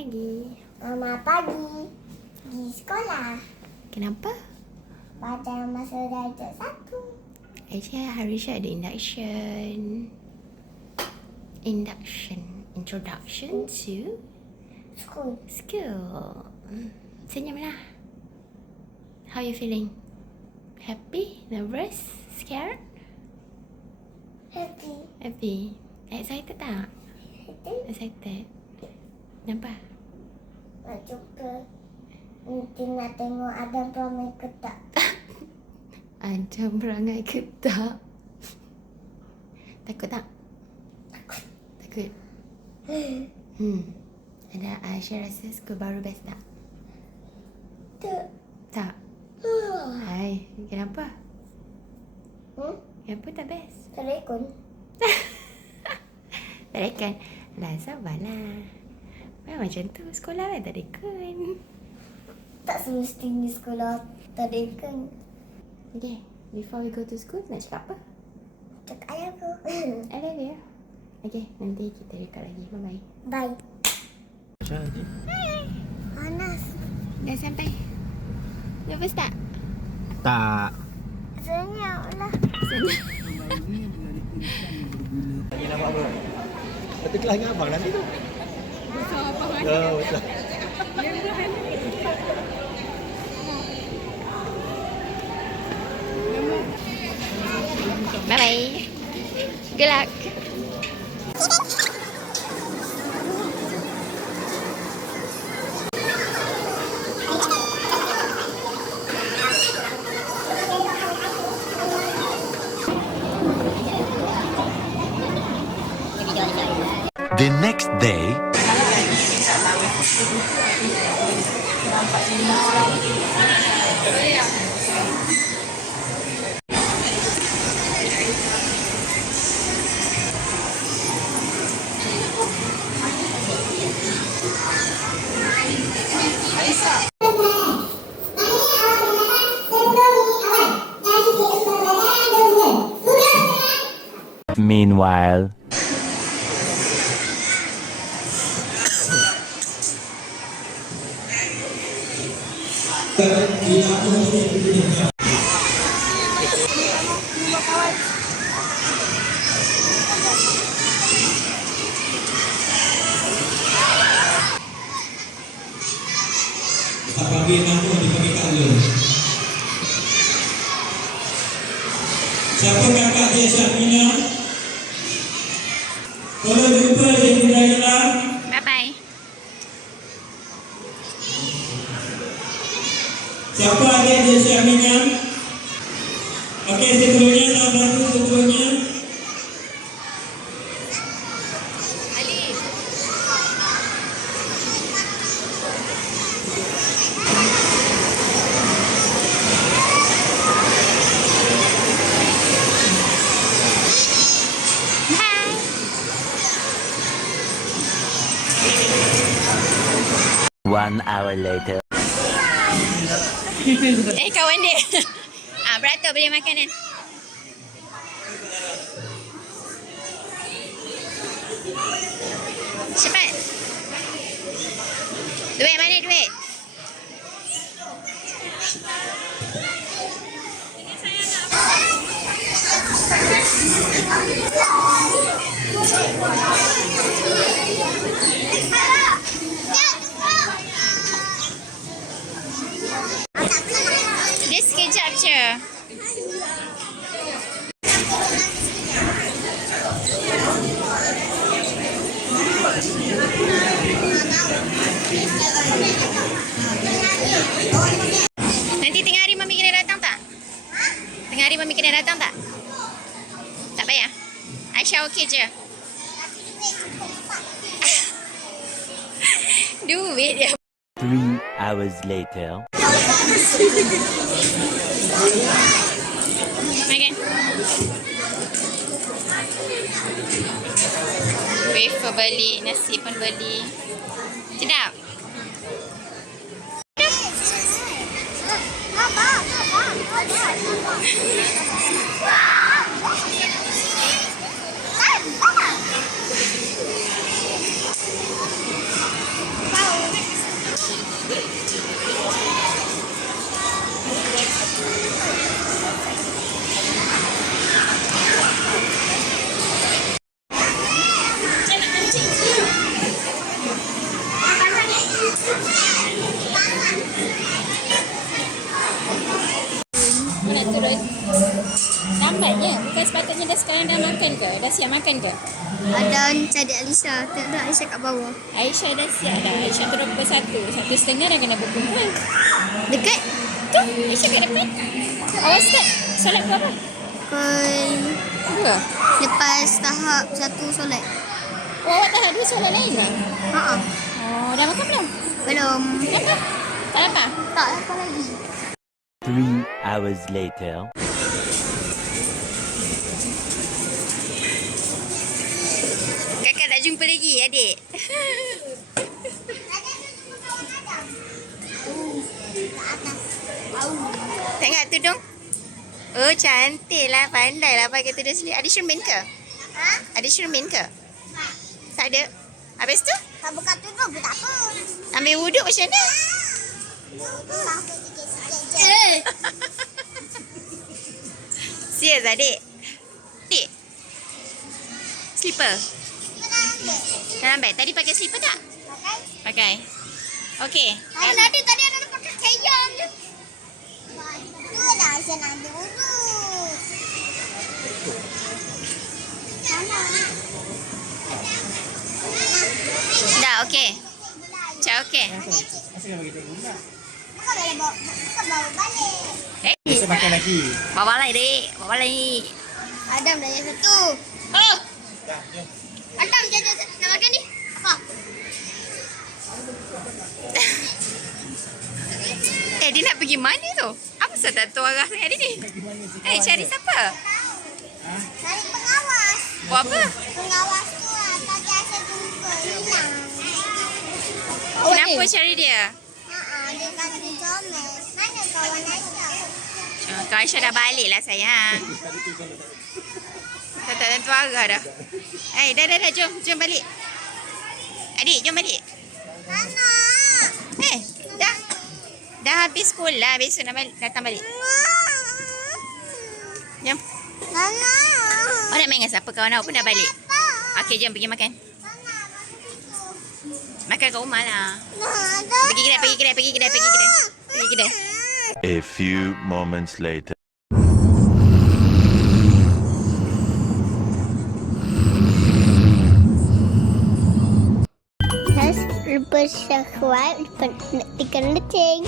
pagi. Mama pagi pergi sekolah. Kenapa? Pada masa darjah 1. Actually, hari Syah ada induction. Introduction to School. school. Senyumlah. How you feeling? Happy? Nervous? Scared? Happy. Happy. Excited tak? Happy. Excited. Kenapa? Nak cuba. Nanti nak tengok ada peramai ke tak. Ada perangai ke tak? Takut tak? Takut. Ada Aisyah rasa school baru best tak? Tak. Tak. Hai, kenapa? Kenapa tak best? Tak ada ikon. Tak rekan. Dah sabarlah. Macam tu sekolah lah tak rekan. Tak semestinya sekolah tak ada ikon. Okay, before we go to school nak cakap apa? Cakap ayah aku. I love you. Okay, nanti kita record lagi. Bye-bye. Bye. Jadi Panas. Dah sampai. Nervous tak? tak. Senyap lah. Lagi nama apa? Betul kelas dengan abang nanti tu. Besar apa kan? Oh, betul. Yang berat. Bye-bye. Good luck. The next day, meanwhile, Pagi nama dipanggil Kak Lun. Siapa kakak dia Syahmina? Kalau jumpa dia tidak hilang. Bye-bye. Siapa adik dia Syahmina? Okey, seterusnya nombor satu seterusnya. Alif. Bye. 1 hour later. Kawan dia. Beratur beli makanan. Cepat. Duit mana duit? Dia sekejap je. Nanti tengah hari Mami kena datang tak? Tengah hari Mami kena datang tak? Tak payah. Aisyah okey je. Duit dia. 3 hours later. Makan. Wafer beli, nasi pun beli. Sedap. Kau nak turun? Lambatnya. Bukan sepatutnya dah sekarang dah makan ke? Dah siap makan ke? Ada cari Alisa. Tak Alisa kat bawah. Aisyah dah siap dah. Aisyah turun pukul 1. 1:30 dah kena berkumpul. Dekat? Tu, Aisyah kat depan. Awak start solat pukul apa? Pukul 2. lepas tahap 1 solat. Oh, awak tak ada solat lain ke? Haa. Oh, dah makan belum? Belum. Apa? Tak apa? Tak apa lagi. 3 hours later. Kakak tak jumpa lagi, adik. Tengok tudung. Oh, cantik lah. Pandai lah pakai tudung sendiri. Ada cermin ke? Ha? Ada cermin ke? Tak ada. Habis tu, Tak buka tudung pun tak apa. ambil wuduk macam mana? Serius, adik? Adik? Slipper? Dalam beg. Tadi pakai slipper tak? Pakai. Okey. Tadi ada pakai kayang je. Itulah saya nak duduk. Dah, okey. Cak okey. Bukan bawa balik. Bisa makan lagi. Bawa balik, dek. Bawa balik. Adam dah yang satu. Oh! Adam jajah nak makan ni. Apa? Dia nak pergi mana tu? Apa sebab tak tahu arah sangat dia ni? Cari siapa? Cari pengawas. Buat apa? Pengawas tu tadi saya jumpa hilang. Kenapa cari dia? Dia kata comel. Mana kawan Aisyah? Kau Aisyah dah balik lah sayang. Tak tentu arah dah. Dah. Jom balik. Adik, jom balik. Mana? Dah. Dah habis sekolah. Besok nak datang balik. Jom. Mana? Awak nak main dengan siapa? Kawan awak pun dah balik. Okey, jom pergi makan. Makan kat rumah lah. Pergi kedai. A few moments later. Lupa subscribe, tekan lonceng.